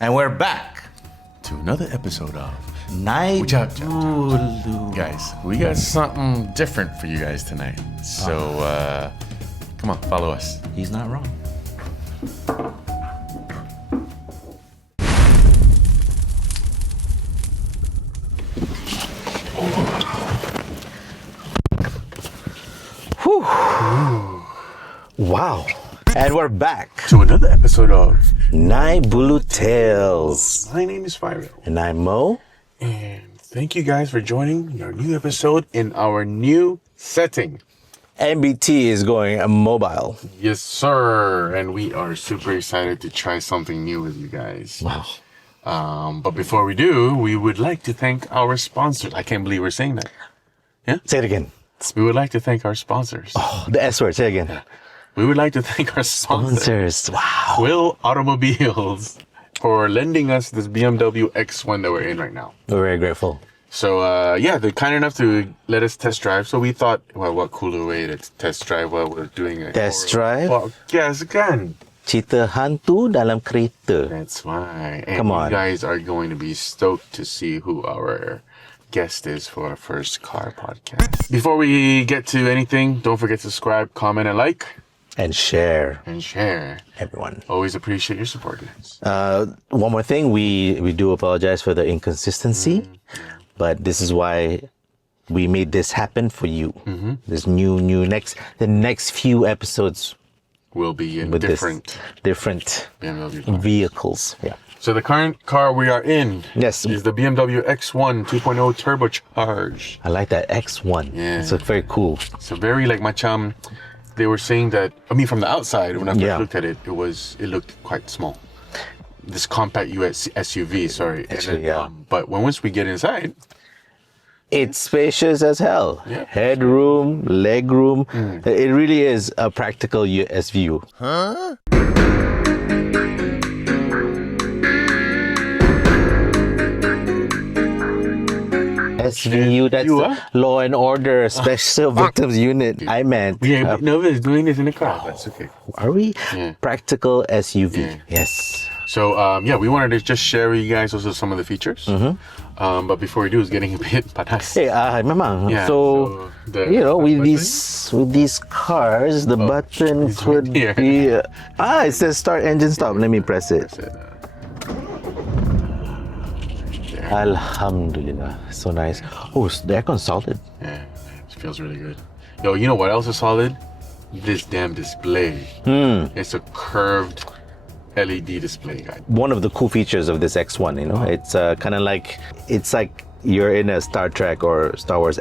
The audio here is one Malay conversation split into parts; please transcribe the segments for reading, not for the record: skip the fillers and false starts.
And we're back to another episode of Night Bulu. Guys, we got something different for you guys tonight. So, come on, follow us. He's not wrong. Whew. Wow. And we're back To another episode of Night Bulu Tales. My name is Fyro. And I'm Mo. And thank you guys for joining our new episode in our new setting. NBT is going mobile. Yes, sir. And we are super excited to try something new with you guys. Wow. But before we do, we would like to thank our sponsors. I can't believe we're saying that. Say it again. We would like to thank our sponsors. Oh, the S word. Say it again. We would like to thank our sponsors. Sponsors. Wow. Will Automobiles for lending us this BMW X1 that we're in right now. We're very grateful. So, yeah, they're kind enough to let us test drive. So we thought, well, what cooler way to test drive while we're doing a Test drive? podcast kan? Cerita hantu dalam kereta. That's why. And Come on. you guys are going to be stoked to see who our guest is for our first car podcast. Before we get to anything, don't forget to subscribe, comment, and like. And share, And share. everyone. Always appreciate your support, guys. One more thing, we do apologize for the inconsistency, but this is why we made this happen for you. This the next few episodes We'll be in with different different BMW cars. vehicles. Yeah. So the current car we are in Yes. is the BMW X1 2.0 turbocharged. I like that X1. Yeah. It's very cool. So very like macam, they were saying that, I mean from the outside, when I first Yeah. looked at it, it looked quite small. This compact US SUV, sorry. Actually, yeah. But once we get inside, It's spacious as hell. Yeah. Headroom, legroom. It really is a practical SUV. SVU, that's You, the Law and Order Special Victims Unit. I meant. we ain't nobody's doing this in the car. That's okay. Are we? Yeah. Practical SUV. Yeah. Yes. So, yeah, we wanted to just share with you guys also some of the features. But before we do, it's getting a bit patas. Hey, memang. Yeah, so the- you know, with button? these cars, the button it's could right here. be. It says start engine stop. Let me press it. Alhamdulillah, so nice. Oh, the aircon's solid. Yeah, it feels really good. Yo, you know what else is solid? This damn display. It's a curved LED display, guys. One of the cool features of this X1, you know, it's kind of like you're in a Star Trek or Star Wars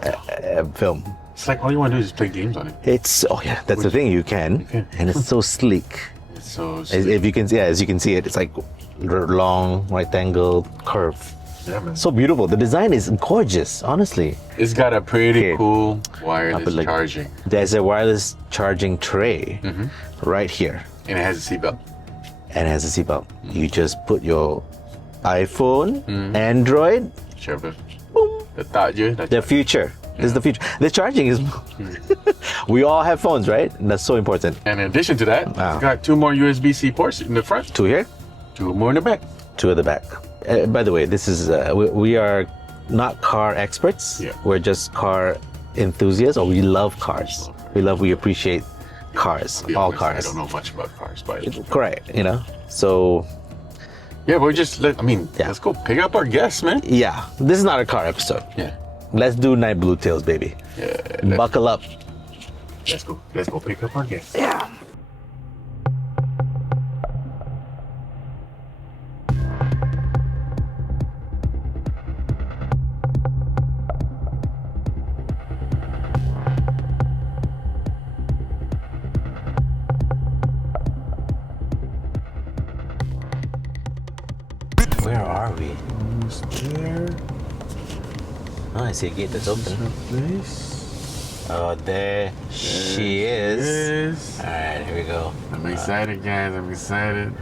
film. It's like all you want to do is just play games on it. That's the thing, you can, and it's so sleek. It's so If you can, as you can see it, it's like long rectangle curve. yeah, man. So beautiful. The design is gorgeous, honestly. It's got a pretty Okay. cool wireless But like- charging, There's a wireless charging tray right here, and it has a seatbelt. and it has a seatbelt. You just put your iPhone, Android, Sure, but the the future. This is the future. The charging is. We all have phones, right? And that's so important. And in addition to that, Wow. it's got 2 more USB-C ports in the front, Two here, 2 more in the back. two at the back. By the way, this is we are not car experts. Yeah. We're just car enthusiasts, or we love cars. We appreciate cars, To be all honest, cars. I don't know much about cars, but Correct. You know. So yeah, but Yeah. let's go pick up our guests, man. yeah, this is not a car episode. Yeah. Let's do Night Blue Tales, baby. Yeah. Buckle up. Let's go. Let's go pick up our guests. Yeah. Where are we? There. Oh, I see a gate that's open. Place. Oh, there she is. Yes. All right, here we go. I'm excited, guys. I'm excited.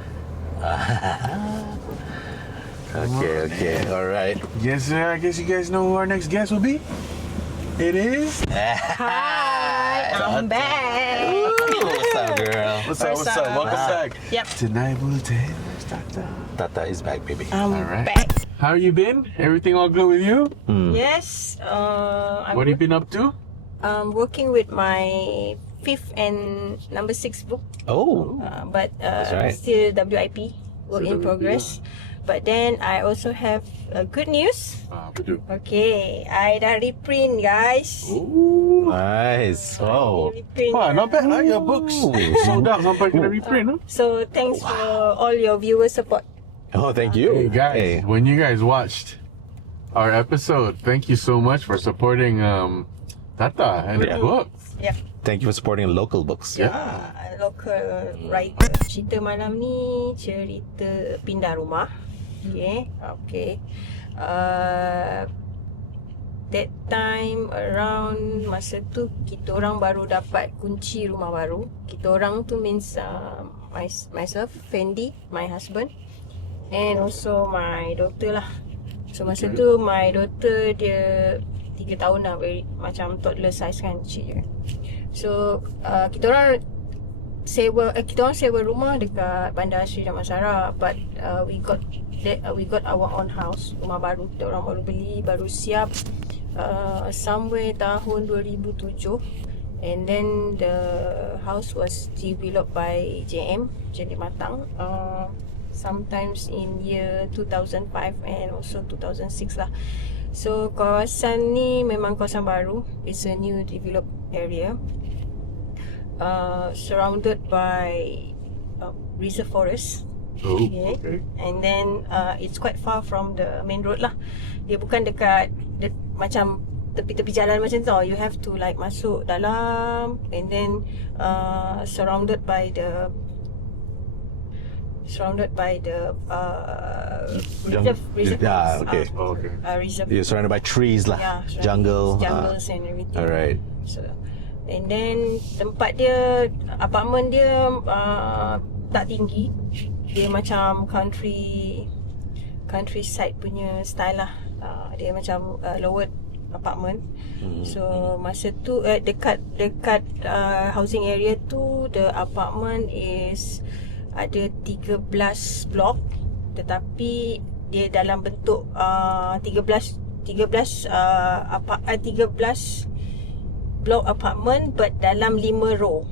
Okay, all right. Yes, sir. I guess you guys know who our next guest will be. It is. Hi, I'm back. What's up, girl? What's up? Welcome back. Yep. Tonight we'll take. Tata is back, baby. I'm Alright. back. How you been? Everything all good with you? Yes. What have you been up to? I'm working with my 5th and number 6 book, Oh, but right. still WIP, work Still in WIP, progress. But then I also have good news. Betul. Okay, I dah reprint, guys. Ooh. nice. Oh, Reprint. Wah, not bad lah. Your books sold out sampai kena reprint. Huh? So thanks for all your viewer support. oh, thank you. Hey guys, Hey. when you guys watched our episode, thank you so much for supporting Tata and Yeah. the books. Yeah. Thank you for supporting local books. Yeah. Local writer. Cerita malam ni cerita pindah rumah. Okay. That time around masa tu kita orang baru dapat kunci rumah baru. Kita orang tu means myself, Fendi, my husband, and also my daughter lah. So masa tu my daughter dia 3 tahun dah, macam toddler size kan, kecil je. So kita orang sewa rumah dekat Bandar Sri Damansara, but we got our own house, rumah baru kita orang baru beli, baru siap somewhere tahun 2007, and then the house was developed by JM Jadi Matang sometimes in year 2005 and also 2006 lah. So kawasan ni memang kawasan baru, it's a new developed area, surrounded by reserve forest. Oh, Okay. And then it's quite far from the main road lah. Dia bukan dekat macam tepi-tepi jalan macam tu. You have to like masuk dalam, and then surrounded by the reserve Yeah, forest. okay. Oh, okay. Reserve. You're surrounded by trees lah. Yeah, Jungle. jungles and everything. Alright. So, and then tempat dia, apartment dia tak tinggi. Dia macam countryside punya style lah. Dia macam lowered apartment. So masa tu dekat housing area tu, the apartment is ada 13 blok, tetapi dia dalam bentuk 13 block apartment, but dalam 5 row.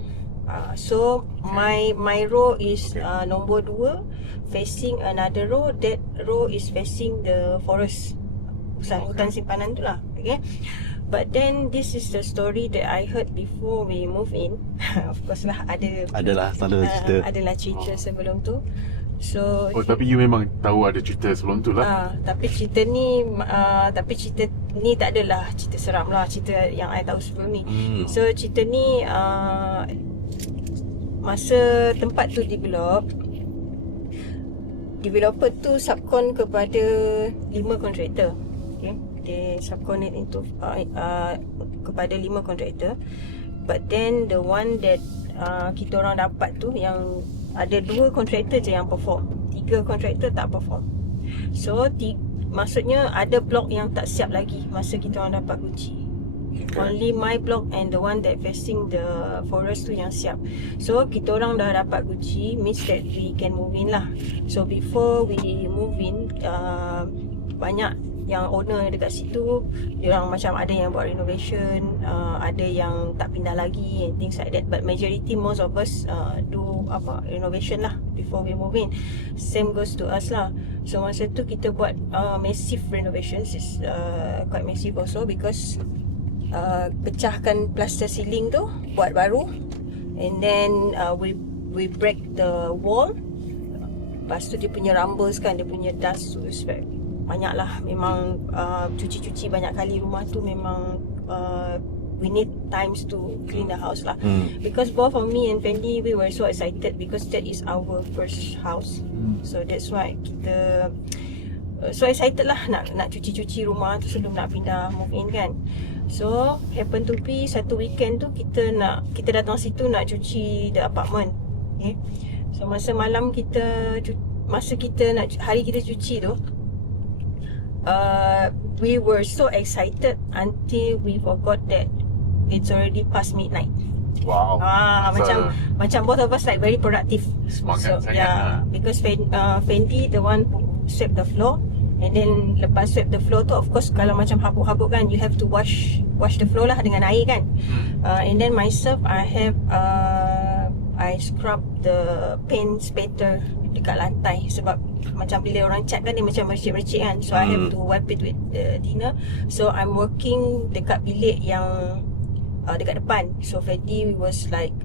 So my row is nombor 2 facing another row. That row is facing the forest, hutan simpanan tu lah. Okay. But then this is the story that I heard before we move in. Of course lah, Adalah selalu cerita. adalah cerita sebelum tu. So Oh, tapi you memang tahu ada cerita sebelum tu lah. tapi cerita ni tak adalah cerita seram lah, cerita yang I tahu sebelum ni. So cerita ni masa tempat tu developer tu subcon kepada 5 kontraktor. Okay. Dia subcon it into kepada 5 kontraktor. But then the one that kita orang dapat tu, yang ada 2 kontraktor je yang perform, 3 kontraktor tak perform. So maksudnya ada blok yang tak siap lagi masa kita orang dapat kunci. Only my block and the one that facing the forest tu yang siap. So kita orang dah dapat kunci, means that we can move in lah. So before we move in, banyak yang owner dekat situ, diorang macam ada yang buat renovation, ada yang tak pindah lagi and things like that. But majority, most of us do renovation lah before we move in. Same goes to us lah. So masa tu kita buat massive renovations, is quite massive also, because pecahkan plaster ceiling tu, buat baru, and then we break the wall. Lepas tu dia punya rumbles kan, dia punya dust tu banyak lah. Memang cuci-cuci banyak kali rumah tu. Memang we need times to clean the house lah. Because both of me and Fendi, we were so excited because that is our first house. So that's why kita so excited lah nak cuci-cuci rumah tu sebelum nak pindah move in kan. So happen to be satu weekend tu kita datang situ nak cuci the apartment. Okay. So masa malam hari kita cuci tu, we were so excited until we forgot that it's already past midnight. Wow. Macam both of us like very productive. Semangat sangat yeah, lah. because Fendi the one who swept the floor, and then lepas sweep the floor tu, of course kalau macam habuk-habuk kan, you have to wash the floor lah dengan air kan. And then myself, I scrub the paint spatter dekat lantai, sebab macam bila orang cat kan dia macam mercik-mercik kan, so I have to wipe it with the thinner. So I'm working dekat bilik yang dekat depan. So Fendi was like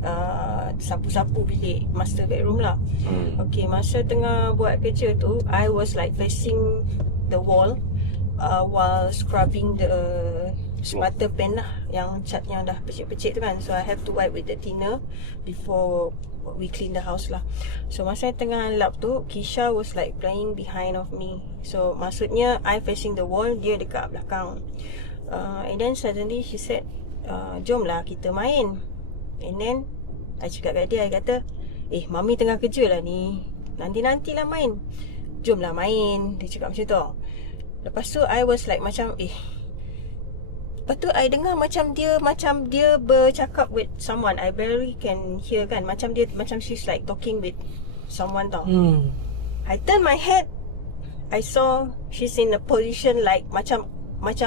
sapu-sapu bilik master bedroom lah. Okay, masa tengah buat kerja tu, I was like facing the wall while scrubbing the splatter pen lah, yang cat yang dah pecik-pecik tu kan. So I have to wipe with the thinner before we clean the house lah. So masa tengah lap tu, Kisha was like playing behind of me. So maksudnya I facing the wall, dia dekat belakang. And then suddenly she said, jom lah kita main. And then I cakap kat dia, I kata, mami tengah kerja lah ni, nanti-nantilah main, jom lah main. Dia cakap macam tu. Lepas tu I was like macam lepas tu I dengar macam dia bercakap with someone. I barely can hear kan, macam she's like talking with someone tau. I turn my head, I saw she's in a position like macam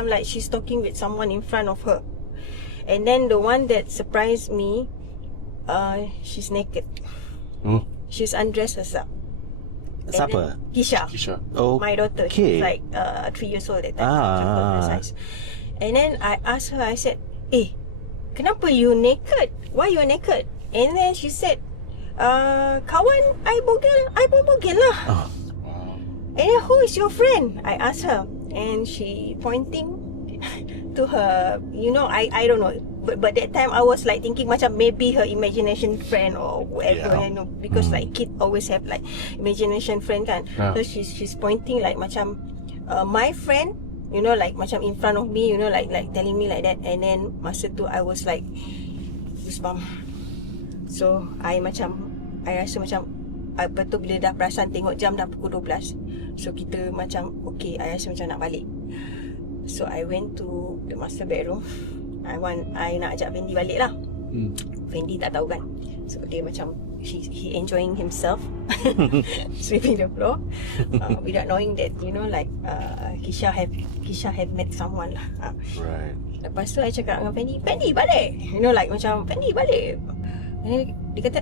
like she's talking with someone in front of her. And then the one that surprised me, she's naked. She's undressed herself. Siapa? Kisha. Oh, My daughter. okay. She's like 3 years old that time. Macam toddler size. And then I asked her, I said, kenapa you naked? Why you naked? And then she said, kawan I pun bogel lah. And then who is your friend? I asked her. And she pointing to her, I don't know. But that time I was like thinking macam maybe her imagination friend or whatever, because like kid always have like imagination friend kan. So she's pointing like macam my friend, like macam in front of me, like telling me like that. And then masa tu I was like goosebump. So I rasa macam lepas tu bila dah perasan tengok jam dah pukul 12, so kita macam okay, I rasa macam nak balik. So I went to the master bedroom. I nak ajak Fendi balik lah. Fendi tak tahu kan. So dia macam he enjoying himself sweeping the floor without knowing that Kisha have met someone lah. right. Lepas tu I cakap dengan Fendi balik. Macam Fendi balik. And dia kata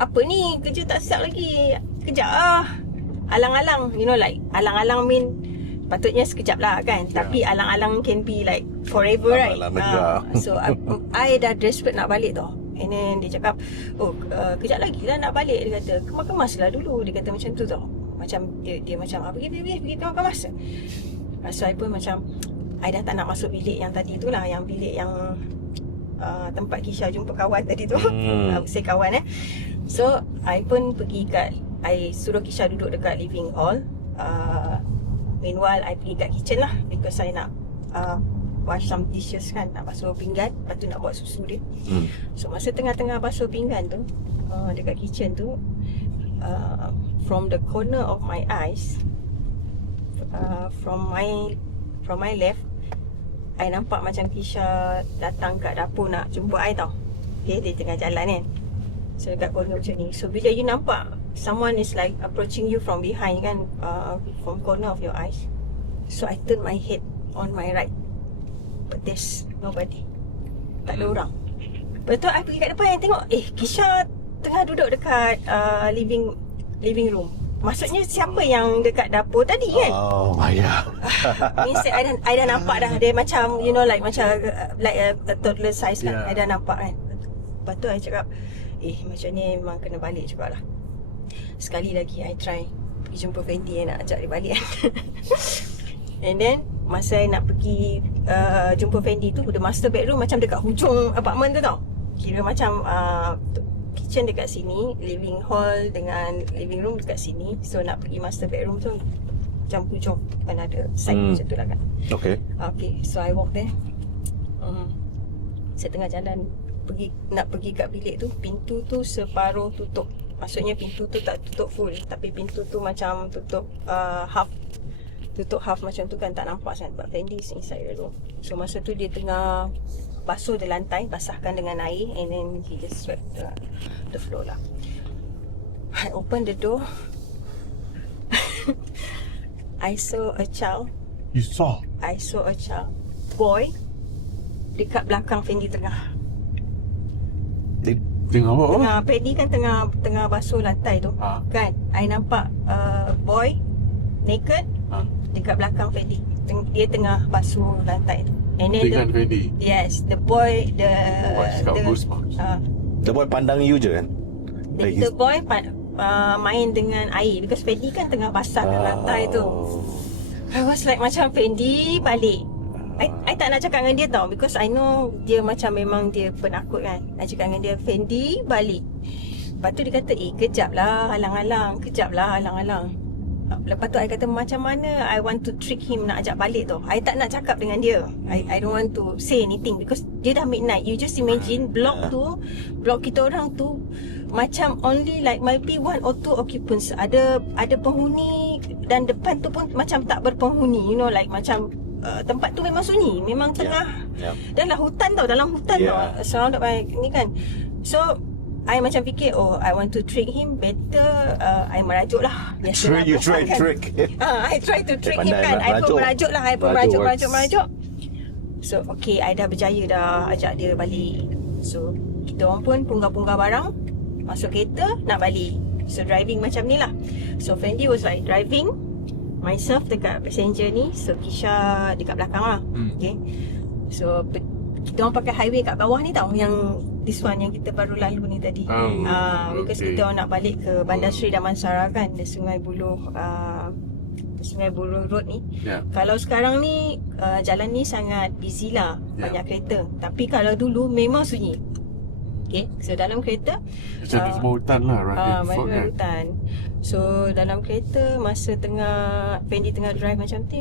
apa ni, kerja tak siap lagi, kejap lah, alang-alang. Alang-alang mean patutnya sekejap lah kan, tapi alang-alang can be like forever, right? Lama juga. So I dah desperate nak balik tau. And then dia cakap, kejap lagi lah nak balik. Dia kata, kemas lah dulu. Dia kata macam tu tau. Macam dia macam pergi kemas. So I pun macam, I dah tak nak masuk bilik yang tadi tu lah, yang bilik yang tempat Kisha jumpa kawan tadi tu. Saya kawan So I pun I suruh Kisha duduk dekat living hall. Meanwhile I pergi kat kitchen lah, because I nak wash some dishes kan, nak basuh pinggan, lepas tu nak buat susu dia. So masa tengah-tengah basuh pinggan tu, dekat kitchen tu, from the corner of my eyes, from my left, I nampak macam Kisha datang kat dapur nak jumpa I tau. Okay, dia tengah jalan kan. So dekat corner macam ni. So bila you nampak someone is like approaching you from behind kan, from corner of your eyes. So I turn my head on my right, but there's nobody. Tak ada orang. Lepas tu I pergi kat depan, yang tengok Kisha tengah duduk dekat living room. Maksudnya siapa yang dekat dapur tadi kan? Oh my god. Instead I dah nampak dah, dia macam like a toddler size kan. I dah nampak kan. Lepas tu I cakap, macam ni memang kena balik juga lah. Sekali lagi I try pergi jumpa Fendi, nak ajak dia balik kan. And then masa I nak pergi jumpa Fendi tu, the master bedroom macam dekat hujung apartment tu tau. Kira macam kitchen dekat sini, living hall dengan living room dekat sini. So nak pergi master bedroom tu macam hujung, kan ada side macam tu lah kan. Okay. So I walk there. Saya tengah jalan nak pergi kat bilik tu, pintu tu separuh tutup. Maksudnya pintu tu tak tutup full, tapi pintu tu macam tutup half. Tutup half macam tu kan, tak nampak sangat, but Fendi is inside the room. So masa tu dia tengah basuh the lantai, basahkan dengan air, and then he just swept the floor lah. I opened the door. I saw a child. You saw? I saw a child, boy, dekat belakang Fendi tengah. Tengok apa? Tengah Fendi kan tengah basuh lantai tu. Kan? I nampak boy naked dekat belakang Fendi. Dia tengah basuh lantai tu. And then Dengan Fendi. yes, the boy Goosebumps. The boy pandang you je kan? Like the boy main dengan air because Fendi kan tengah basahkan lantai tu. I was like macam Fendi balik. I tak nak cakap dengan dia tau because I know dia macam memang dia penakut kan. I cakap dengan dia, Fendi balik. Lepas tu dia kata, kejap lah halang-halang. Lepas tu I kata, macam mana I want to trick him nak ajak balik tu. I tak nak cakap dengan dia. I don't want to say anything because dia dah midnight. You just imagine blok kita orang tu macam only like maybe 1 or 2 occupants. Ada penghuni dan depan tu pun macam tak berpenghuni. You know, like macam tempat tu memang sunyi, memang tengah dan lah hutan tau, dalam hutan tau, surrounded by ni kan. So I macam fikir, I want to trick him, better I merajuk lah. Biasalah you try kan. trick. I try to trick him kan. I pun merajuk lah, merajuk. So okay, I dah berjaya dah ajak dia balik. So kita orang pun punggah-punggah barang, masuk kereta nak balik. So driving macam ni lah. So Fendi was like driving, myself dekat passenger ni, so Kisha dekat belakang lah. Okay. So kita orang pakai highway kat bawah ni tau, yang this one yang kita baru lalu ni tadi. Because kita orang nak balik ke Bandar Seri Damansara kan, di Sungai Buloh Road ni. Kalau sekarang ni jalan ni sangat busy lah, banyak kereta. Tapi kalau dulu memang sunyi. Okay, so dalam kereta Macam di semua hutan lah macam hutan. So dalam kereta masa Fendi tengah drive macam tu,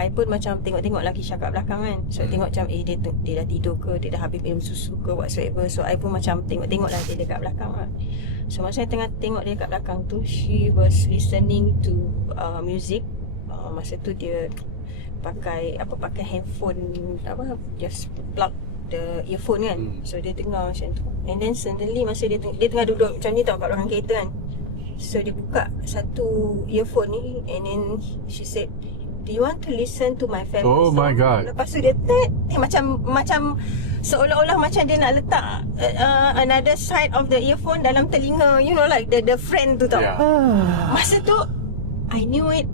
I pun macam tengok-tengok lagi Kisha kat belakang kan. So tengok macam dia dah tidur ke, dia dah habis minum susu ke whatsoever. So I pun macam tengok-tengok lah dia dekat belakang lah. So masa saya tengah tengok dia kat belakang tu, she was listening to music. Masa tu dia pakai handphone, just plug the earphone kan. So dia dengar macam tu. And then suddenly masa dia tengah duduk macam ni tau kat belakang kereta kan. So dia buka satu earphone ni, and then she said, do you want to listen to my family song? Oh my god. Lepas tu dia macam seolah-olah macam dia nak letak another side of the earphone dalam telinga, you know, like the friend tu tau. Masa tu I knew it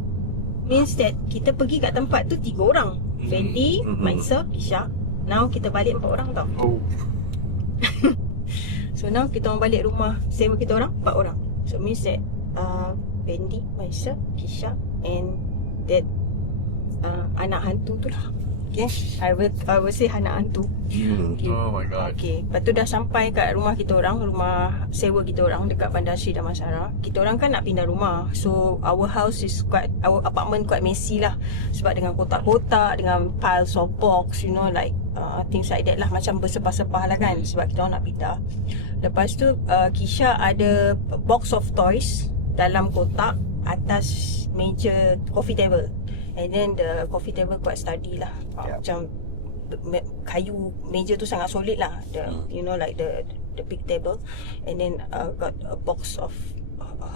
means that kita pergi kat tempat tu 3 orang. Fendi, myself, Kisha. Now kita balik 4 orang tau. So now kita orang balik rumah sewa kita orang 4 orang. So means that Fendi, myself, Kisha and that anak hantu tu lah. Okay, I will say anak hantu. Okay. Oh my god. Okay, lepas tu dah sampai kat rumah kita orang, rumah sewa kita orang dekat Bandar Seri Damansara. Kita orang kan nak pindah rumah. So our apartment quite messy lah. Sebab dengan kotak-kotak, dengan piles of box, you know, like things like that lah. Macam bersepah-sepah lah kan. Sebab kita orang nak pindah. Lepas tu Kisha ada box of toys dalam kotak atas meja coffee table. And then the coffee table quite sturdy lah. Macam kayu meja tu sangat solid lah. You know, like the big table. And then got a box of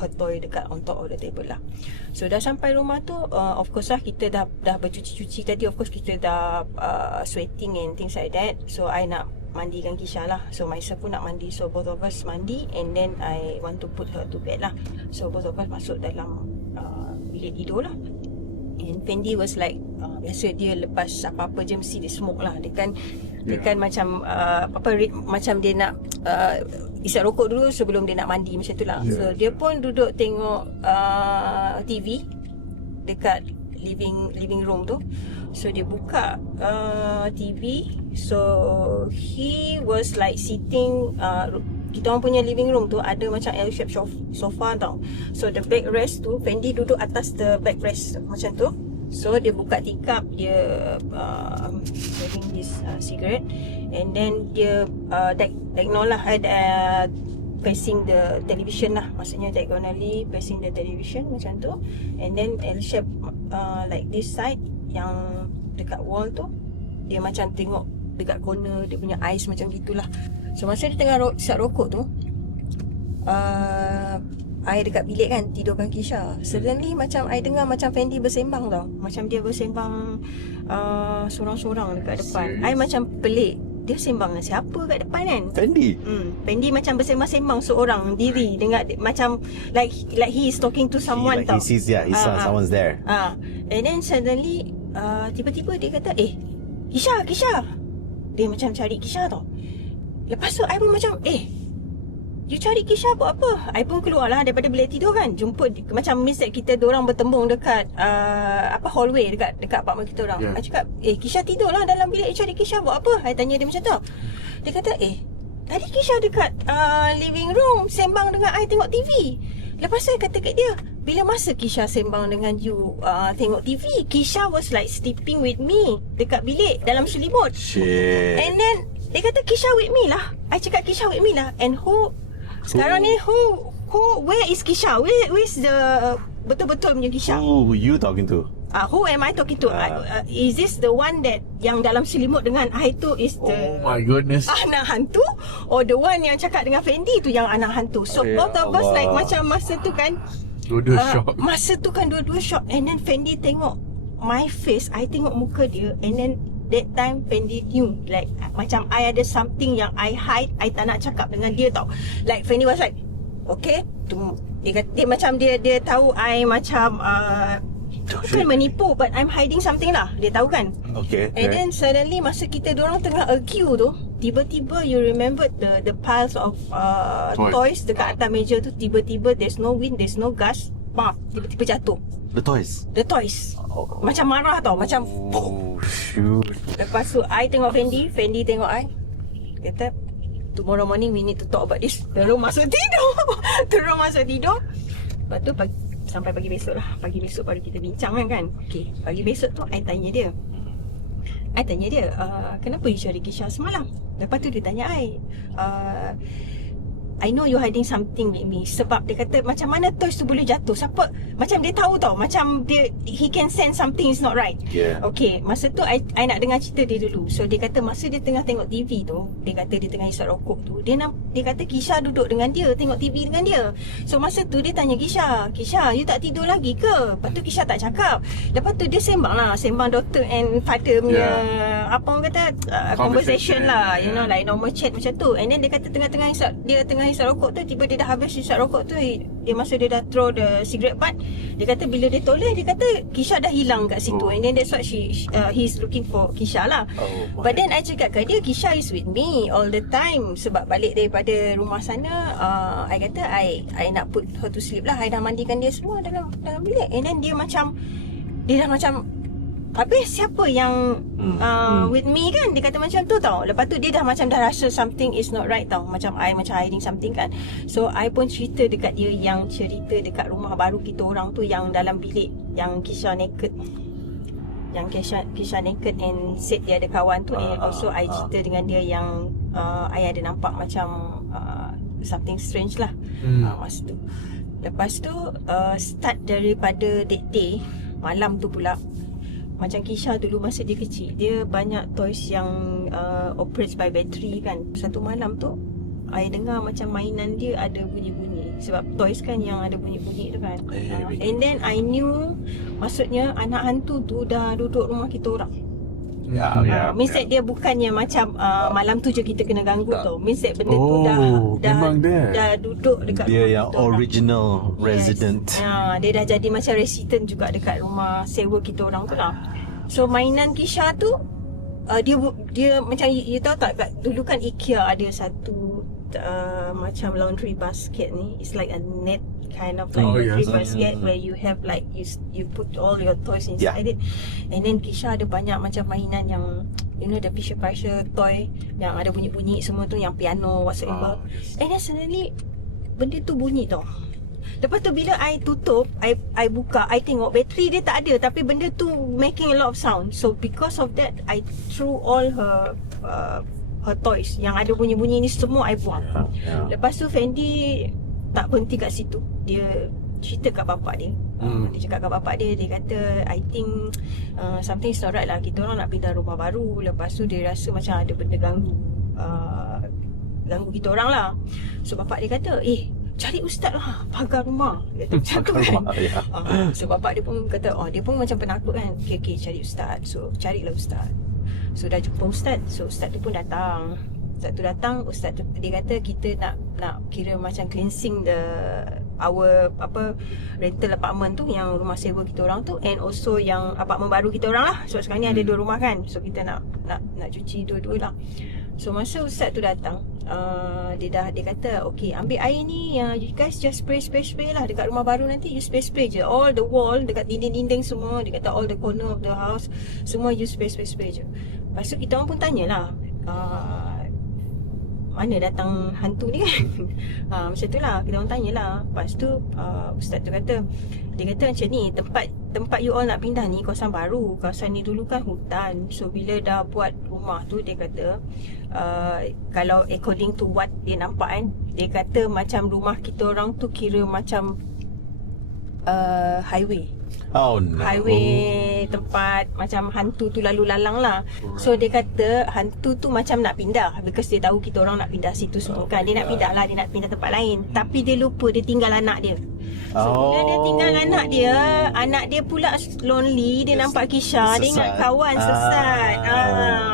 her toy dekat on top of the table lah. So dah sampai rumah tu, of course lah kita dah bercuci-cuci tadi. Of course kita dah sweating and things like that. So I nak mandikan Kisha lah. So myself pun nak mandi. So both of us mandi, and then I want to put her to bed lah. So both of us masuk dalam bilik tidur lah. And Fendi was like, biasa dia lepas apa-apa je mesti dia smoke lah. Dia kan macam macam dia nak isap rokok dulu sebelum dia nak mandi macam tu lah. So dia pun duduk tengok TV dekat living room tu. So dia buka TV. So he was like sitting, kita orang punya living room tu ada macam L-shaped sofa tau. So the backrest tu, Fendi duduk atas the backrest macam tu. So dia buka tikap, dia having this cigarette, and then dia diagonal lah, facing the television lah. Maksudnya diagonally facing the television macam tu. And then L-shape like this side yang dekat wall tu, dia macam tengok dekat corner, dia punya eyes macam gitulah. So masa dia tengah isap rokok tu, I dekat bilik kan, tidurkan Kisha. Suddenly macam I dengar macam Fendi bersembang tau. Macam dia bersembang sorang-sorang dekat depan. I macam pelik, dia sembang dengan siapa kat depan kan? Fendi. Fendi macam bersembang-sembang seorang diri dengan macam like he is talking to someone tau. He sees, he saw someone's there. And then suddenly tiba-tiba dia kata, Kisha. Dia macam cari Kisha tau. Lepas tu I pun macam, you cari Kisha buat apa? I pun keluar lah daripada bilik tidur kan. Jumpa macam means that kita dorang bertembung dekat hallway dekat apartment kita orang. I cakap, Kisha tidur lah dalam bilik. Cari Kisha buat apa? I tanya dia macam tu. Dia kata, tadi Kisha dekat living room sembang dengan I tengok TV. Lepas tu I kata kat dia, bila masa Kisha sembang dengan you tengok TV? Kisha was like sleeping with me dekat bilik dalam selimut. Shit. And then dia kata Kisha with me lah. I cakap Kisha with me lah. And sekarang ni where is Kisha? Where is the betul-betul punya Kisha? Who you talking to? Who am I talking to? Is this the one that yang dalam selimut dengan I tu is the Oh my goodness. anak hantu, or the one yang cakap dengan Fendi tu yang anak hantu? So both of us like macam masa tu kan, Dua-dua shock. masa tu kan dua-dua shock. And then Fendi tengok my face, I tengok muka dia. And then that time Fendi knew like macam I ada something yang I hide, I tak nak cakap dengan dia tau. Like Fendi was like, okay, dia macam dia tahu I macam bukan menipu, but I'm hiding something lah. Dia tahu kan. Okay. And then suddenly masa kita dorang tengah argue tu, tiba-tiba you remember the piles of toys dekat atas meja tu. Tiba-tiba there's no wind, there's no gust, tiba-tiba jatuh The toys. the toys. Macam marah tau, macam Oh shoot. Lepas tu I tengok Fendi tengok I. Kata, tomorrow morning we need to talk about this. Terus masuk tidur. Lepas tu sampai pagi besok lah. Pagi besok baru kita bincang kan. Okay, pagi besok tu I tanya dia, kenapa you cari Kisha semalam? Lepas tu dia tanya I know you hiding something with me. Sebab dia kata macam mana toys tu boleh jatuh. Siapa, macam dia tahu tau, macam he can sense something is not right. Yeah. Okay, masa tu I nak dengar cerita dia dulu. So dia kata masa dia tengah tengok TV tu, dia kata dia tengah hisap rokok tu, dia kata Kisha duduk dengan dia, tengok TV dengan dia. So masa tu dia tanya Kisha, you tak tidur lagi ke? Lepas tu Kisha tak cakap. Lepas tu dia sembang daughter and father punya apa orang kata conversation lah, you know, like normal chat macam tu. And then dia kata tengah hisap rokok tu, tiba dia dah habis hisap rokok tu, dia masa dia dah throw the cigarette butt, dia kata bila dia toleh, dia kata Kisha dah hilang kat situ. And then that's what he's looking for Kisha lah. But then I cakap kat dia, Kisha is with me all the time. Sebab balik daripada rumah sana, I kata I nak put her to sleep lah. I dah mandikan dia semua dalam bilik. And then dia dah macam habis siapa yang with me kan, dia kata macam tu tau. Lepas tu dia dah rasa something is not right tau. Macam I hiding something kan. So I pun cerita dekat dia yang cerita dekat rumah baru kita orang tu, yang dalam bilik yang Kisha naked, yang Kisha naked and said dia ada kawan tu. And also I cerita dengan dia yang I ada nampak macam something strange lah masa tu. Lepas tu start daripada that day, malam tu pula, macam Kisha dulu masa dia kecil, dia banyak toys yang operates by battery kan. Satu malam tu I dengar macam mainan dia ada bunyi-bunyi. Sebab toys kan yang ada bunyi-bunyi tu kan. And then I knew, maksudnya anak hantu tu dah duduk rumah kita orang. Means that dia bukannya macam malam tu je kita kena ganggu tau. Means that benda tu dah duduk dekat dia rumah yang kita orang. original resident. Dia dah jadi macam resident juga dekat rumah sewa kita orang tu lah. So mainan Kisha tu dia macam you tahu tak, dulu kan IKEA ada satu macam laundry basket ni. It's like a net kind of like laundry basket where you have like you put all your toys inside it. And then Kisha ada banyak macam mainan yang, you know, the Fisher toy yang ada bunyi-bunyi semua tu, yang piano whatsoever. And then suddenly benda tu bunyi tau. Lepas tu bila I tutup, I buka, I tengok bateri dia tak ada, tapi benda tu making a lot of sound. So because of that, I threw all her toys yang ada bunyi-bunyi ni semua I buang. Lepas tu Fendi tak berhenti kat situ. Dia cerita kat bapak dia. Dia cakap kat bapak dia, dia kata I think something's not right lah. Kita orang nak pindah rumah baru. Lepas tu dia rasa macam ada benda ganggu kita orang lah. So bapak dia kata, cari ustaz lah, pagar rumah. Dia kata macam tu kan. So bapak dia pun kata, dia pun macam penakut kan. Okay, cari ustaz. So carilah ustaz. So dah jumpa ustaz. So ustaz tu pun datang. Ustaz tu dia kata kita nak kira macam cleansing our rental apartment tu, yang rumah sewa kita orang tu, and also yang apartment baru kita orang lah. So sekarang ni ada 2 rumah kan. So kita nak cuci dua-dua lah. So masa ustaz tu datang, dia kata, okay, ambil air ni, you guys just spray lah dekat rumah baru nanti. You spray je all the wall, dekat dinding-dinding semua. Dia kata all the corner of the house, semua you spray je. Lepas tu kita orang pun tanyalah, mana datang hantu ni kan. Macam tu lah, kita orang tanyalah. Lepas tu ustaz tu kata, dia kata macam ni, tempat you all nak pindah ni kawasan baru. Kawasan ni dulu kan hutan. So bila dah buat rumah tu, dia kata kalau according to what dia nampak kan, dia kata macam rumah kita orang tu kira macam highway. Oh no. Highway, tempat macam hantu tu lalu lalang lah. So dia kata hantu tu macam nak pindah, because dia tahu kita orang nak pindah situ semua kan. Dia nak pindah lah, dia nak pindah tempat lain. Tapi dia lupa dia tinggal anak dia. So bila dia tinggal anak dia pula lonely. Dia nampak Kisha, dia ingat kawan sesat.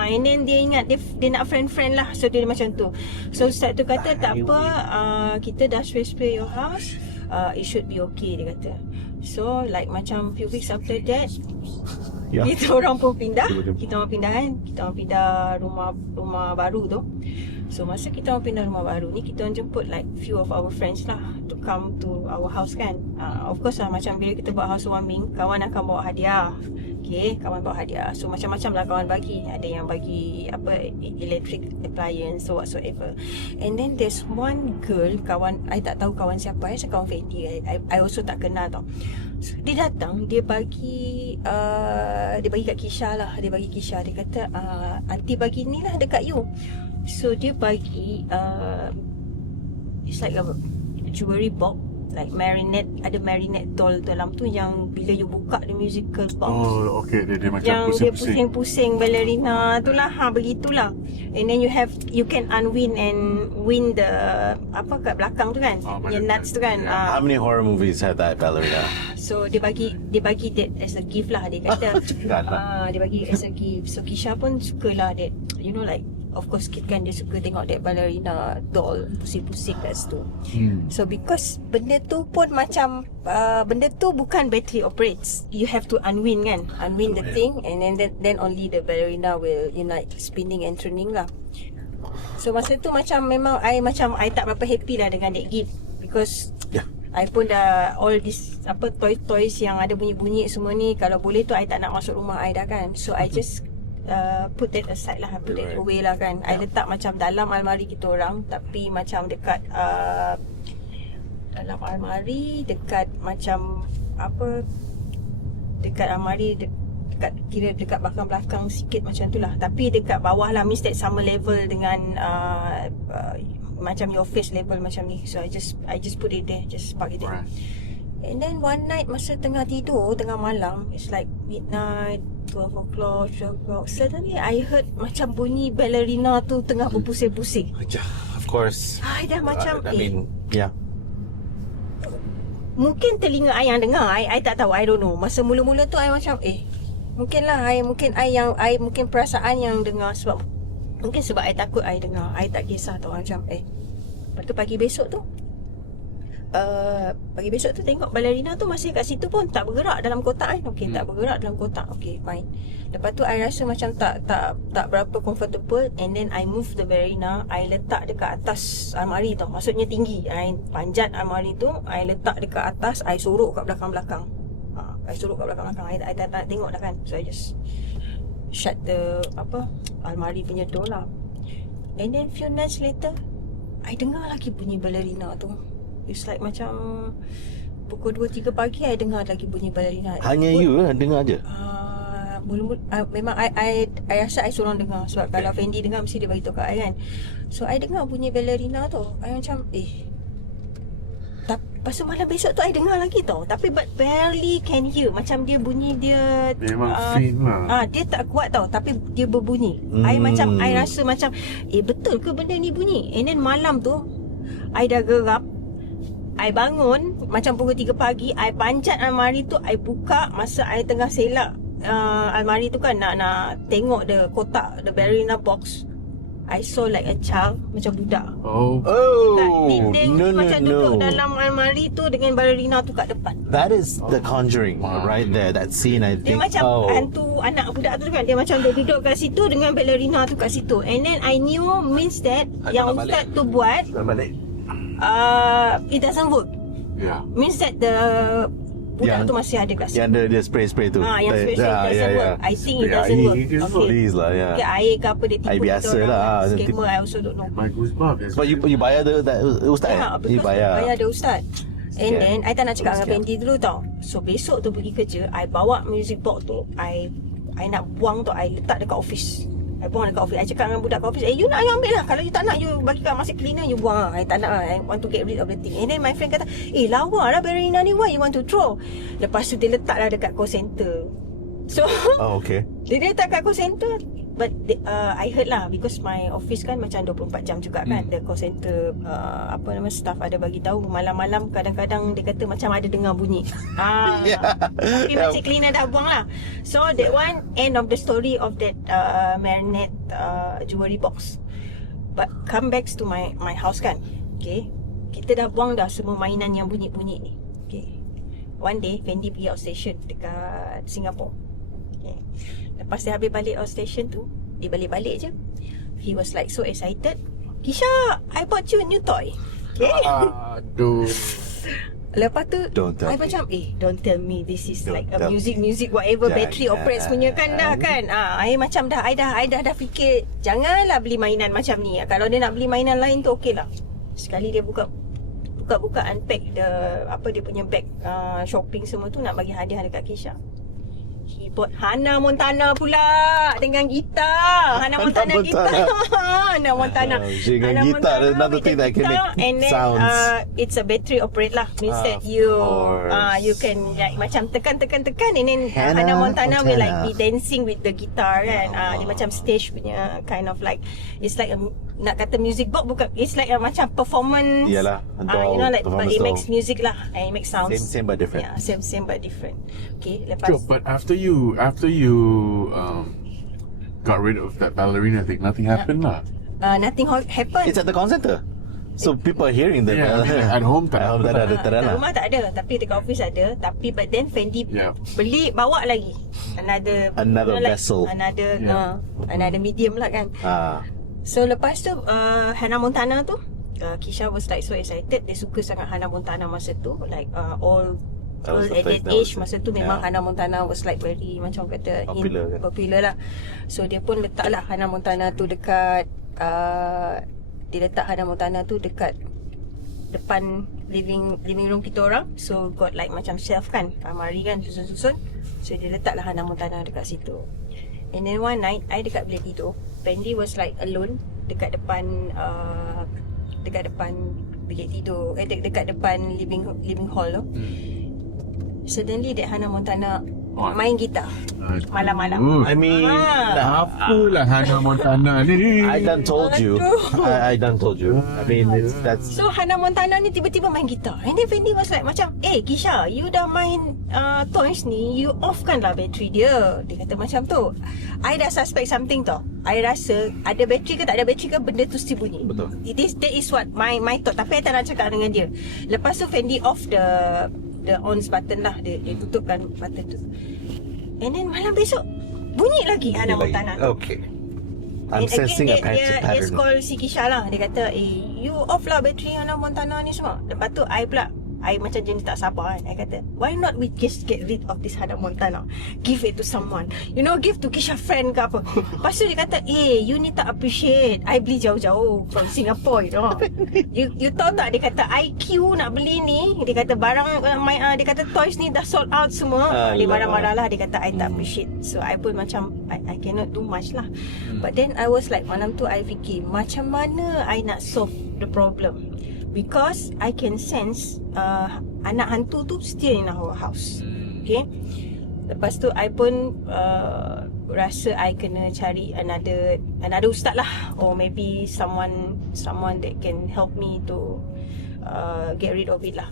And then dia ingat dia nak friend-friend lah. So dia macam tu. So ustaz tu kata tak apa, kita dah spray your house, it should be okay, dia kata. So like macam few weeks after that, kita orang pun pindah. Kita orang pindah kan. Kita orang pindah rumah baru tu. So masa kita orang pindah rumah baru ni, kita orang jemput like few of our friends lah to come to our house kan. Of course lah, macam bila kita buat housewarming, kawan akan bawa hadiah. Okay, kawan bawa hadiah. So macam-macam lah kawan bagi. Ada yang bagi electric appliance or whatsoever. And then there's one girl, kawan, I tak tahu kawan siapa, saya kawan Fendi. I also tak kenal tau. So, dia datang, dia bagi kat Kisha lah. Dia bagi Kisha, dia kata aunty bagi ni lah dekat you. So dia bagi it's like a jewelry box, like marinette, ada marinette doll dalam tu, yang bila you buka the musical box. Oh, okay, dia macam yang pusing-pusing. dia pusing-pusing ballerina tu lah, begitulah. And then you can unwind and win the kat belakang tu kan, yang nuts tu kan. How many horror movies have that ballerina? So dia bagi that as a gift lah. Dia kata dia bagi as a gift. So Kisha pun sukalah that, you know, like of course kan dia suka tengok that ballerina doll pusing-pusing kat situ. So because benda tu pun macam benda tu bukan battery operates. You have to unwind kan, unwind the thing, and then only the ballerina will, you know, like spinning and turning lah. So masa tu macam memang I tak berapa happy lah dengan that gift, because I pun dah all this toys yang ada bunyi-bunyi semua ni, kalau boleh tu I tak nak masuk rumah I dah kan. So I just put that aside lah, put that away lah kan. I letak macam dalam almari kita orang, tapi macam dekat dalam almari, dekat macam dekat almari dekat, kira dekat belakang-belakang sikit macam tu lah. Tapi dekat bawah lah, means that sama level dengan macam your face level macam ni. So I just put it there, just park it there. And then one night masa tengah tidur, tengah malam, it's like midnight, 12 o'clock, suddenly I heard macam bunyi ballerina tu tengah berpusing-pusing. Of course. I dah macam I mean, yeah. Mungkin telinga I yang dengar, I tak tahu, I don't know. Masa mula-mula tu I macam mungkin perasaan yang dengar, sebab I takut I dengar. I tak kisah tau, macam lepas tu pagi besok tu tengok ballerina tu masih kat situ pun, tak bergerak dalam kotak kan. Okay, tak bergerak dalam kotak. Okay, fine. Lepas tu I rasa macam tak berapa comfortable, and then I move the ballerina, I letak dekat atas almari tau. Maksudnya tinggi. I panjat almari tu, I letak dekat atas, I sorok kat belakang-belakang. I sorok kat belakang-belakang. I tak tengok dah kan. So I just shut the almari punya door lah. And then few nights later, I dengar lagi bunyi ballerina tu. It's like macam pukul 2-3 pagi I dengar lagi bunyi ballerina. Hanya you dengar je? Memang I rasa I seorang dengar. Sebab kalau Fendi dengar, mesti dia beritahu kat I kan. So I dengar bunyi ballerina tu, I macam Lepas tu malam besok tu I dengar lagi tau. Tapi but barely can hear. Macam dia bunyi dia Memang faint lah. dia tak kuat tau, tapi dia berbunyi. I rasa macam betul ke benda ni bunyi? And then malam tu I dah geram. I bangun macam pukul 3 pagi. I panjat almari tu, I buka masa I tengah selak almari tu kan, nak tengok the kotak, the ballerina box. I saw like a child, macam budak. Kat dinding no, ni macam duduk dalam almari tu dengan ballerina tu kat depan. That is The Conjuring right there. That scene, I Dia think. macam hantu anak budak tu kan. Dia macam duduk kat situ dengan ballerina tu kat situ. And then I knew means that yang ustaz tu buat it doesn't work. Yeah. Means that the budak tu masih ada kat situ. Yang dia spray tu. Yang spray doesn't work. I think it doesn't work. Please lah, Okay, air ke apa dia tipu Air biasa kita orang lah. Scammer, I also don't know. My goosebumps. But you bayar the ustaz? Ya, You because bayar the ustaz. And then I tak nak cakap dengan Fendi dulu tau. So besok tu pergi kerja, I bawa music box tu, I nak buang tu, I letak dekat office. I buang dekat office. I cakap dengan budak kat office, you nak, you ambil lah. Kalau you tak nak, you bagi kat masih cleaner, you buang lah. I tak nak lah. I want to get rid of the thing. And then my friend kata, lawa lah ballerina ni, why you want to throw? Lepas tu dia letak lah dekat call center. So okay. dia letak kat call center. But I heard lah, because my office kan macam 24 jam juga kan. The call center staff ada bagi tahu malam-malam kadang-kadang dia kata macam ada dengar bunyi. Tapi macam cleaner dah buang lah. So that one end of the story of that marinette jewelry box. But come back to my house kan. Okay, kita dah buang dah semua mainan yang bunyi-bunyi ni. Okay, one day Fendi pergi outstation dekat Singapore. Okay, lepas dia habis balik outstation tu, dia balik-balik je, he was like so excited. Kisha, I bought you a new toy. Okay. Aduh. Lepas tu Don't tell I me. macam don't tell me this is Don't like a tell music whatever Jangan. battery operates punya kan dah kan. I macam dah I dah fikir janganlah beli mainan macam ni. Kalau dia nak beli mainan lain tu okey lah. Sekali dia buka unpack dia punya bag shopping semua tu nak bagi hadiah dekat Kisha. He bought Hannah Montana pula dengan gitar. Hannah Montana gitar. Hannah Montana. Dengan gitar, another thing that can make and then, sounds. it's a battery operate lah. Means that you can like macam tekan and then Hannah Montana will like be dancing with the guitar kan. Dia macam stage punya kind of like, it's like nak kata music box bukan, it's like a macam performance. Yalah, you know, like but it makes music lah and it makes sounds. Same but different. Yeah, same but different. Okay, lepas Sure, but after you got rid of that ballerina thing, nothing happened lah. nothing happened. It's at the call center. So people are hearing the Yeah, I mean, at home tak At home tak ada kat lah. rumah tak ada, tapi dekat office ada. Tapi but then Fendi bawa lagi another vessel. another medium lah kan. So lepas tu Hannah Montana tu, Kisha was like so excited. Dia suka sangat Hannah Montana masa tu, like all at that age masa tu memang Hannah Montana was like very macam kata popular lah. So dia pun letak lah Hannah Montana tu dekat dia letak Hannah Montana tu dekat depan living room kita orang. So got like macam shelf kan, almari kan, susun-susun. So dia letak lah Hannah Montana dekat situ. And then one night I dekat bilik tidur, Fendi was like alone dekat depan bilik tidur, dekat depan living hall tu. Suddenly that Hannah Montana main gitar malam-malam. I mean, apalah Hannah Montana ni. I done told you. I done told you. I mean, that's So Hannah Montana ni tiba-tiba main gitar. And then Fendi was like macam, Kisha, you dah main toys ni, you off kan lah bateri dia. Dia kata macam tu. I dah suspect something tau. I rasa ada bateri ke tak ada bateri ke, benda tu still bunyi. Betul. That is what my thought. Tapi I tak nak cakap dengan dia. Lepas tu Fendi off the on button lah. Dia tutupkan button tu. And then malam besok bunyi lagi Hannah Montana. Okay. I'm And sensing a dia pattern. call si Kisha lah. Dia kata, you off lah bateri Hannah Montana ni semua. Lepas tu I pula, I macam jenis tak sabar kan. I kata, why not we just get rid of this Hannah Montana, give it to someone, you know, give to Kisha friend ke apa. Lepas tu dia kata, you ni tak appreciate, I beli jauh-jauh from Singapore, you know. You tahu tak, dia kata IQ nak beli ni, dia kata barang dia kata toys ni dah sold out semua. Dia marah-marah lah. Dia kata I tak appreciate. So I pun macam I cannot do much lah. But then I was like, malam tu I fikir macam mana I nak solve the problem. because I can sense anak hantu tu still in our house. Okay. Lepas tu I pun rasa I kena cari another ustaz lah, or maybe someone that can help me to get rid of it lah.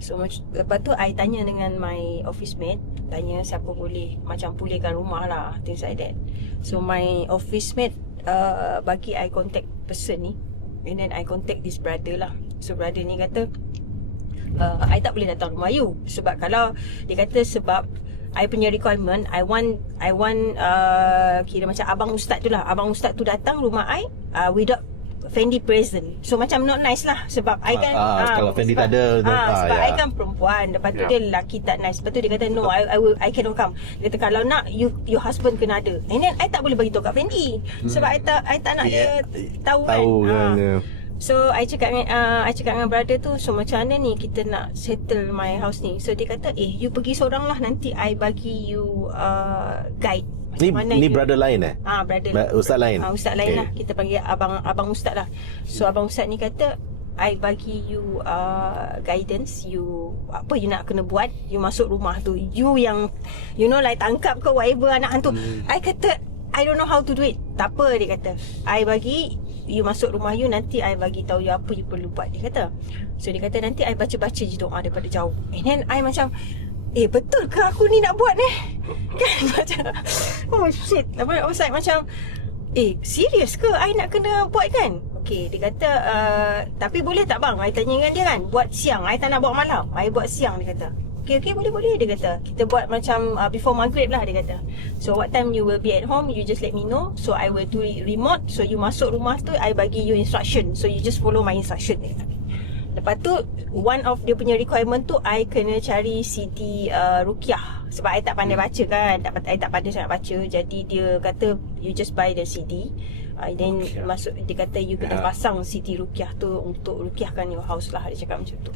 So lepas tu I tanya dengan my office mate, tanya siapa boleh macam pulihkan rumah lah, things like that. So my office mate bagi I contact person ni, and then I contact this brother lah. So brother ni kata I tak boleh datang rumah you, sebab kalau dia kata sebab I punya requirement, I want kira macam abang ustaz tu lah, abang ustaz tu datang rumah I without Fendi present. So macam not nice lah, sebab I kan kalau Fendi tak ada sebab I kan perempuan, lepas tu dia lelaki, tak nice. Lepas tu dia kata no, I cannot come. Dia kata kalau nak your husband kena ada. And then I tak boleh bagi tahu kat Fendi, sebab I tak nak dia tahu kan. So I cakap dengan brother tu, so macam mana ni kita nak settle my house ni. So dia kata you pergi seorang lah, nanti I bagi you guide. Ni brother lain brother ustaz lain. Ustaz lain lah. Kita panggil abang ustaz lah. So abang ustaz ni kata I bagi you guidance, you apa you nak kena buat, you masuk rumah tu, you yang like tangkap ke whatever anak hantu. I kata I don't know how to do it. Tak apa, dia kata I bagi you masuk rumah you, nanti I bagi tahu you apa you perlu buat, dia kata. So dia kata nanti I baca-baca je doa daripada jauh. And then I macam betul ke aku ni nak buat ni? Kan macam oh shit. Lepas tu I was like macam serius ke I nak kena buat kan? Okay, dia kata tapi boleh tak bang? I tanya dengan dia kan, buat siang, I tak nak buat malam, I buat siang, dia kata. Okay, boleh, dia kata. Kita buat macam before maghrib lah, dia kata. So what time you will be at home, you just let me know. So I will do it remote. So you masuk rumah tu, I bagi you instruction. So you just follow my instruction, dia kata. Lepas tu one of dia punya requirement tu, I kena cari CD Ruqyah, sebab I tak pandai baca kan, I tak pandai sangat baca. Jadi dia kata you just buy the CD, then masuk, dia kata you kena pasang CD Ruqyah tu untuk ruqyahkan your house lah, dia cakap macam tu.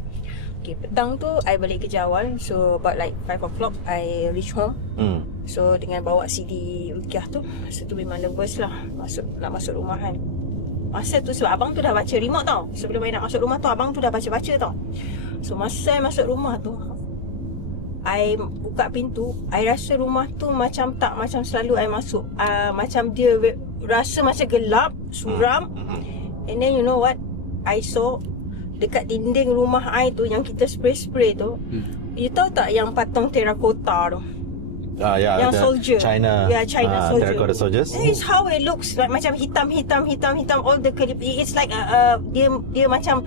Okay, petang tu I balik kerja awal. So about like 5 o'clock I reach home. So dengan bawa CD Ruqyah tu, masa tu memang nervous lah nak masuk rumah kan. Masa tu sebab abang tu dah baca remote tau, sebelum I nak masuk rumah tu abang tu dah baca-baca tau. So masa I masuk rumah tu, I buka pintu, I rasa rumah tu macam tak macam selalu I masuk. Macam dia rasa macam gelap, suram. And then you know what I saw? Dekat dinding rumah I tu, yang kita spray tu, you tahu tak yang patung terakota tu? Yang soldier, China soldier. Terracotta soldiers. This is how it looks like, macam hitam all the clip. It's like dia macam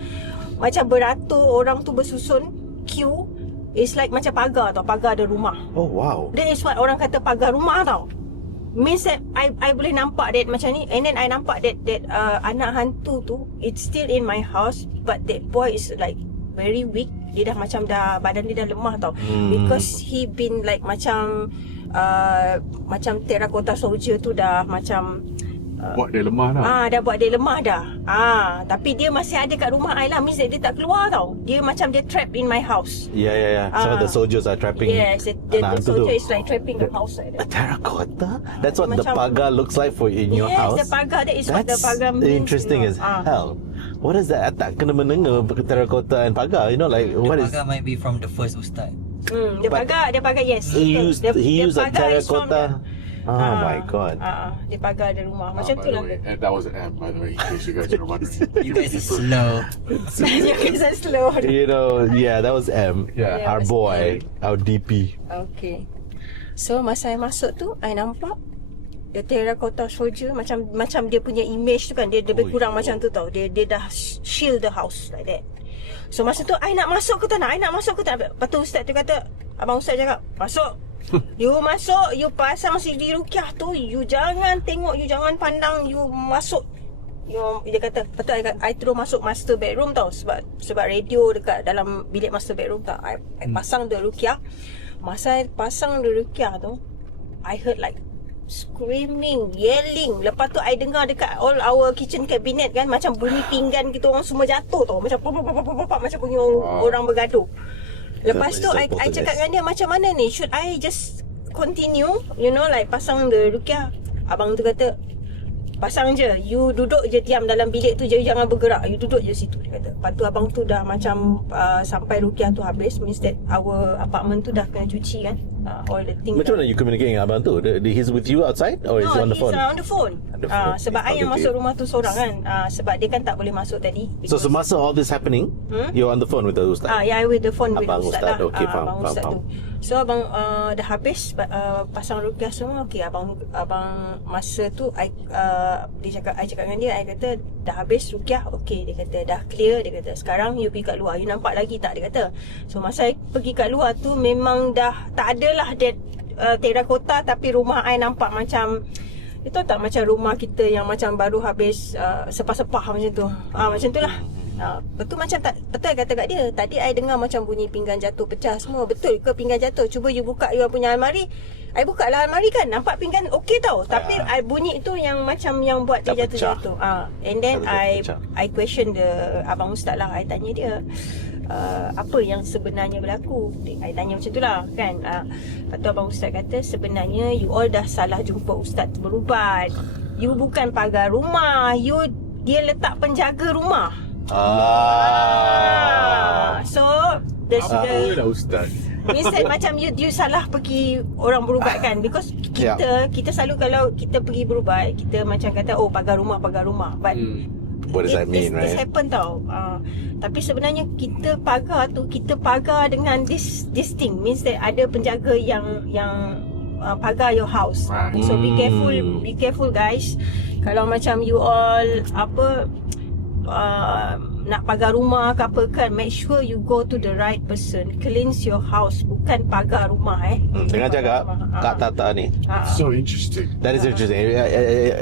beratur orang tu bersusun queue. It's like macam pagar tau, pagar ada rumah. Oh wow. That is what orang kata pagar rumah tau. Means that I boleh nampak that macam ni. And then I nampak that anak hantu tu, it's still in my house, but that boy is like very weak. Dia dah macam badan dia dah lemah tau. Because he been like macam terracotta soldier tu dah macam buat dia lemah dah. Dah buat dia lemah dah. Tapi dia masih ada kat rumah I lah. Means that dia tak keluar tau. Dia macam dia trapped in my house. Yeah. Some of the soldiers are trapping. Yes, the soldier is like trapping the house like that. A terracotta? That's what the pagar looks like for in your house? Yes, the pagar. That is what the pagar means. Interesting as hell. What is that? Tak kena mendengar terracotta and pagar. You know, like what is? The pagar might be from the first ustaz. Dia pagar, yes. He used a terracotta. Oh my god. Dia pagar ada rumah. Macam tu lah. And that was an M, by the way, in case you guys are wondering. You guys are slow. You guys are slow. You know, yeah, that was M. Yeah. Our boy, our DP. Okay. So masa I masuk tu, I nampak the terracotta soldier, macam dia punya image tu kan, dia lebih kurang macam tu tau. Dia dah shield the house like that. So masa tu I nak masuk ke tak nak? Lepas tu ustaz tu kata, abang ustaz cakap, masuk. You masuk, you pasang CD Ruqyah tu, you jangan tengok, you jangan pandang, you masuk. Dia kata, betul, I terus masuk master bedroom tau, sebab radio dekat dalam bilik master bedroom tau. I pasang the Ruqyah. Masa I pasang the Ruqyah tu, I heard like screaming, yelling. Lepas tu I dengar dekat all our kitchen cabinet kan, macam bunyi pinggan gitu, orang semua jatuh tau, macam pop, macam bunyi orang bergaduh. Lepas tu I cakap dengan dia, macam mana ni, should I just continue, like pasang the Ruqyah? Abang tu kata, pasang je. You duduk je diam dalam bilik tu je, jangan bergerak. You duduk je situ, dia kata. Lepas tu abang tu dah macam sampai rukiah tu habis, means that our apartment tu dah kena cuci kan. All the things. Macam mana you communicating dengan abang tu? He's with you outside or is he on the phone? No, he's on the phone. On the phone. Sebab I yang Okay. masuk rumah tu seorang kan. Sebab dia kan tak boleh masuk tadi. So semasa all this happening, you're on the phone with the ustaz? Yeah, I with the phone with Abang Ustaz Ustaz, lah. okay, faham, Abang Ustaz faham. tu. So abang dah habis pasang rukiah semua. Okay, abang masa tu I cakap dengan dia, I kata dah habis rukiah. Okay, dia kata dah clear. Dia kata sekarang you pergi kat luar, you nampak lagi tak, dia kata. So masa I pergi kat luar tu memang dah tak adalah that terakota, tapi rumah I nampak macam, you tahu tak, macam rumah kita yang macam baru habis sepah-sepah macam tu. Macam tu lah. Betul macam tak, betul kata kat dia. Tadi I dengar macam bunyi pinggan jatuh pecah semua. Betul ke pinggan jatuh? Cuba you buka you punya almari. I buka lah almari kan, nampak pinggan okey tau. Tapi I bunyi tu yang macam yang buat dia Tak pecah. jatuh-jatuh. And then Tak pecah. I question the abang ustaz lah. I tanya dia, apa yang sebenarnya berlaku. I tanya macam tu lah kan. Lepas tu abang ustaz kata, sebenarnya you all dah salah jumpa ustaz berubat. You bukan pagar rumah, dia letak penjaga rumah. So the Ustaz. means that macam you salah pergi orang berubat kan. Because kita selalu kalau kita pergi berubat, kita macam kata pagar rumah. But What does that mean, this right? happen tau. Tapi sebenarnya kita pagar dengan this thing, means that ada penjaga yang pagar your house. So be careful guys. Kalau macam you all nak pagar rumah ke apa kan, make sure you go to the right person. Cleanse your house, bukan pagar rumah Dengan cakap Kak Tata ni, So interesting. that is interesting.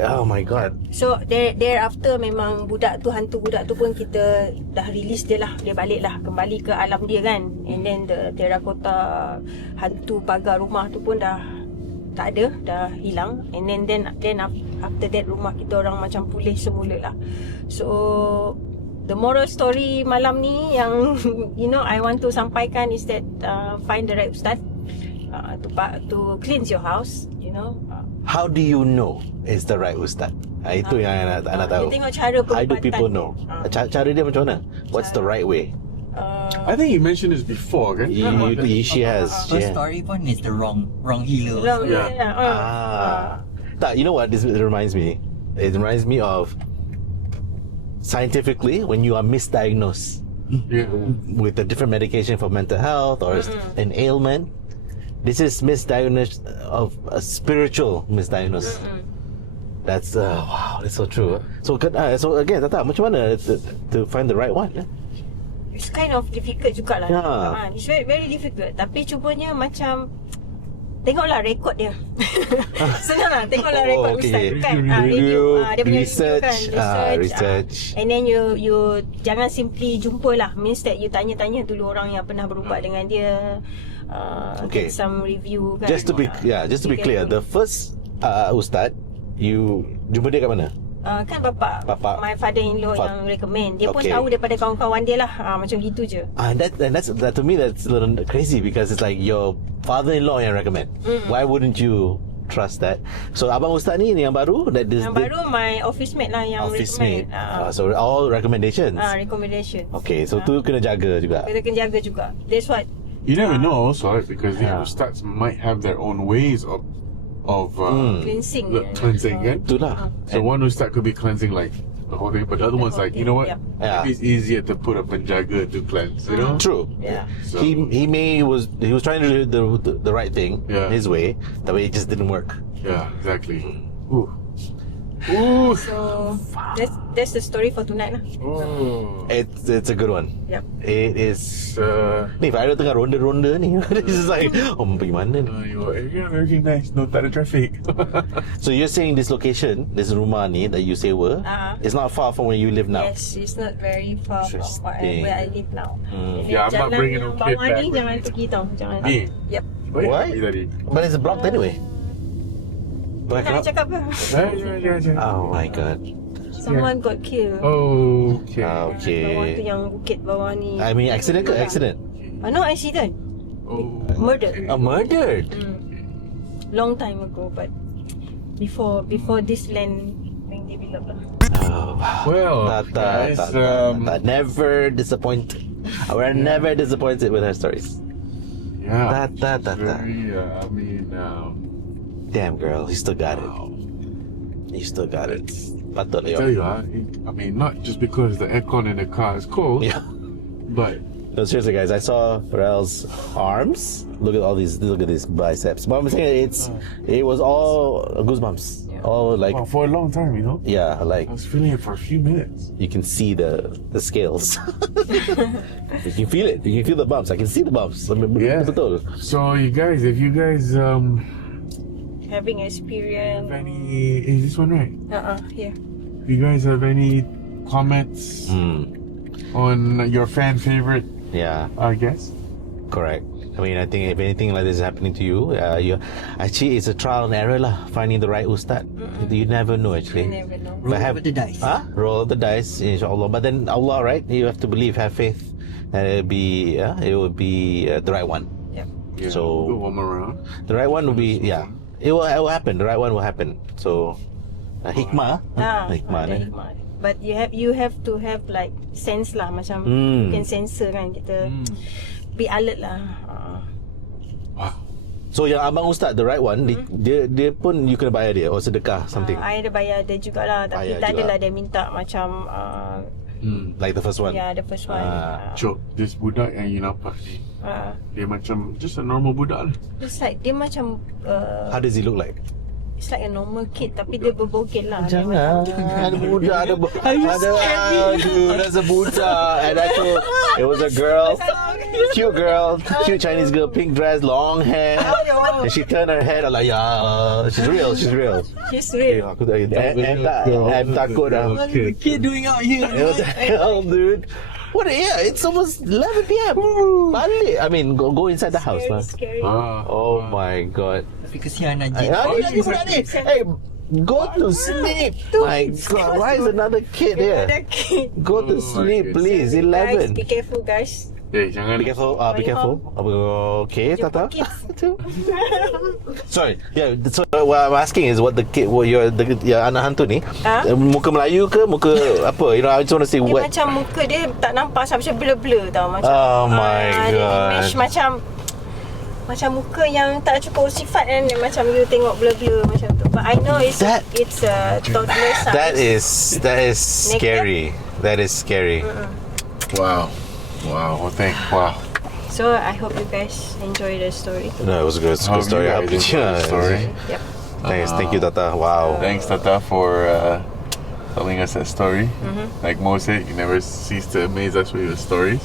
Oh my god. So thereafter memang hantu budak tu pun kita dah release dia lah. Dia balik lah, kembali ke alam dia kan. And then the terracotta hantu pagar rumah tu pun dah tak ada, dah hilang. And then after that rumah kita orang macam pulih semula lah. So the moral story malam ni yang I want to sampaikan is that find the right ustaz to cleanse your house, How do you know is the right ustaz? Itu yang anak tahu. Dia tengok cara How do perubatan people dia. know? Cara dia macam mana? What's the right way? I think you mentioned this before, kan? She has. Her story pun is the wrong healer. Tak, you know what this reminds me? It reminds me of scientifically when you are misdiagnosed with a different medication for mental health or an ailment. This is misdiagnosed of a spiritual misdiagnosis. That's wow, that's so true. So again, Tata, macam mana to find the right one? It's kind of difficult jugalah. Yeah. It's very, very difficult. Tapi cubanya macam tengoklah rekod dia. Senang lah, tengoklah rekod ustaz kan. Review, dia punya research, review kan, research. And then you jangan simply jumpa lah. Means that you tanya-tanya dulu orang yang pernah berubat dengan dia. Okay. Get some review kan. Just to be clear, the first ustaz you jumpa dia kat mana? Kan bapa my father-in-law yang recommend. Dia pun Okay. tahu daripada kawan-kawan dia lah. Macam gitu je. And that's to me that's a little crazy because it's like your father-in-law yang recommend. Why wouldn't you trust that? So abang ustaz ni yang baru Yang baru my office mate lah yang office recommend. mate. So all recommendations. Recommendation. Okay, so tu kena jaga juga. Kita kena jaga juga. That's what. You never know also, right? Because the ustads might have their own ways of Cleansing. cleansing, kan? Itulah. So one ustad could be cleansing like the whole thing, but the other one's like, you know what? Yeah. Maybe it's easier to put a penjaga to cleanse, you know? True. Yeah. So, He was trying to do the right thing his way, but it just didn't work. yeah, exactly. Ooh. So that's the story for tonight lah. It's a good one. Yep. It is. Ni Fairul tengah ronda-ronda ni. This is like, pergi mana ni? You're very nice. No, tak ada traffic. So you're saying this location, this rumah ni that you sewa, is not far from where you live now. Yes, it's not very far from Interesting. where I live now. And then Yeah, I'm not jalan bringing yang no kid bawah back. ni jangan pergi tau. Jangan. Ni? Yep. Why? Tadi. But it's blocked anyway. Jangan cakap ke? Oh my god. Someone got killed. Okay. Bawah tu yang bukit bawah ni. I mean, accident ke accident? No accident. Murder. Murdered. Long time ago, but before this land develop lah. Oh, Well, guys, never disappointed. We're never disappointed with her stories. yeah, Very, damn girl, you still got it. wow. You still got it. I tell you, not just because the aircon in the car is cold, Yeah. but No, seriously, guys, I saw Pharrell's arms. Look at these biceps. But I'm saying it was all goosebumps. All like, for a long time, yeah, like I was feeling it for a few minutes. you can see the scales. You can feel it. You can feel the bumps. I can see the bumps. Yeah. Betul. So if you guys Having experience. have any, is this one right? Here. If you guys have any comments on your fan favorite Yeah, guest? correct. I mean, I think if anything like this is happening to you, you actually it's a trial and error lah. Finding the right ustad. You never know You actually. never know. But Roll with the dice. Roll the dice, inshallah. But then Allah, right? You have to believe, have faith, and it will be the right one. Yep. Yeah, So- we'll go one more round. The right one will be, yeah. It will happen. The right one will happen. So, hikmah. Hikmah, ada eh? hikmah. But you have to have like sense lah, macam you can sensor kan kita. Be alert lah. So yang abang ustaz, the right one, dia pun you kena bayar dia or sedekah something. I ada bayar dia jugalah, tapi Bayar tak juga. adalah dia minta macam Like the first one. the first one. Cok, this budak yang you nampak ni, dia macam just a normal budak lah. It's like dia macam How does he look like? it's like a normal kid tapi dia berbogel lah. Dia Jangan. Ada budak, there's a budak. And I thought it was a girl. Cute Chinese girl, pink dress, long hair. And she turned her head. I'm like, yeah, she's real. She's Eh, real. aku tak, I'm takut dah. What is the kid doing out here? What the hell, dude? What? Yeah, it's almost 11 p.m. Balik. I mean, go inside the house, man. Scary. Oh my god. Tapi kesian Najib. Ni lagi budak ni. Hey, go to sleep. My god, why is another kid here? Ada kid. Go to Oh my sleep, please. Guys, 11. be careful guys. Jangan. Be careful. Be careful. Okay, Tata. Sorry. Yeah. So what I'm asking is what the kid, what your anak hantu ni, muka Melayu ke muka apa? You know, I just want to see Dia what. macam muka dia tak nampak macam blur-blur tau macam. Oh my dia god. image macam muka yang tak cukup sifat kan, macam you tengok blur-blur macam tu. But I know it's a toddler size. That is scary. That is scary. Wow. Wow. Wow. So I hope you guys enjoy the story. No, it was a good Hope story. you guys enjoyed the story. Yep. Thank you, Tata. Wow. Thanks, Tata, for telling us that story. Like Mo said, you never cease to amaze us with your stories.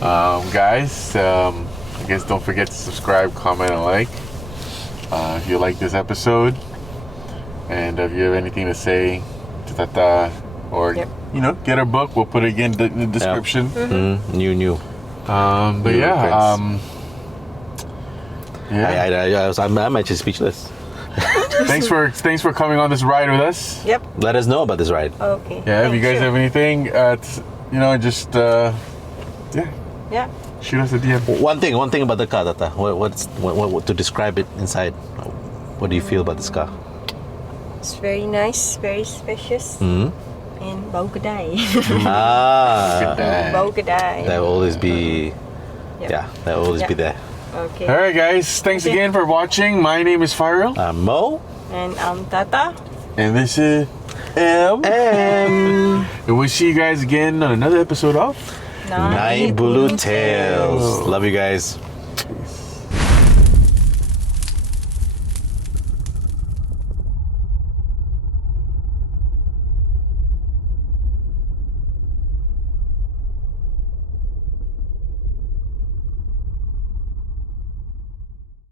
Guys, I guess don't forget to subscribe, comment, and like if you like this episode. And if you have anything to say to Tata or get her book, we'll put it again in the description. New. But New yeah, I'm actually speechless. thanks for coming on this ride with us. Yep. Let us know about this ride. Okay. Yeah, if you guys have anything, just Yeah. shoot us a DM. One thing about the car, Tata. What to describe it inside? What do you feel about this car? It's very nice, very spacious. And bau kedai. Bau kedai. That will always be. Yep. Yeah, that will always be there. Okay. All right, guys. Thanks again for watching. My name is Farrell, Mo. And I'm Tata. and this is M. And And we'll see you guys again on another episode of. Night Blue Tales. Love you guys.